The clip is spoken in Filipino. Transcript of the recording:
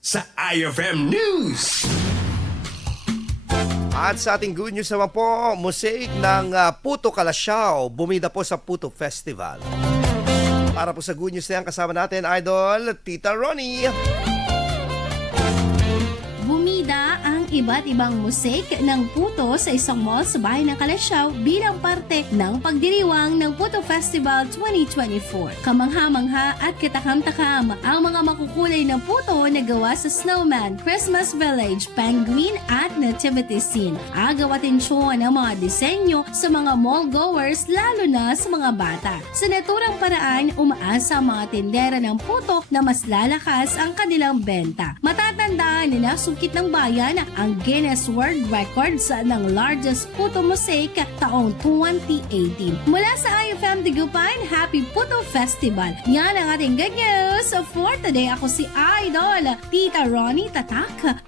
sa IFM News. At sa ating good news naman po, mosaic ng Puto Calasiao bumida po sa Puto Festival. Para po sa good news na yan, kasama natin, Idol, Tita Ronnie. Bumida ang iba't ibang mosaic ng puto sa isang mall sa bahay ng Calasiao bilang parte ng pagdiriwang ng Puto Festival 2024. Kamangha-mangha at katakam-takam ang mga makukulay na puto na gawa sa snowman, Christmas village, penguin at nativity scene. Agaw atensyon ang mga disenyo sa mga mall goers lalo na sa mga bata. Sa naturang paraan, umaasa ang mga tindera ng puto na mas lalakas ang kanilang benta. Matatandaan na nasungkit ng bayan ang Guinness World Records ng largest puto mosaic taong 2018. Mula sa IFM Dagupan, Happy Puto Festival. Yan ang ating good news for today. Ako si Idol, Tita Ronnie Tatak,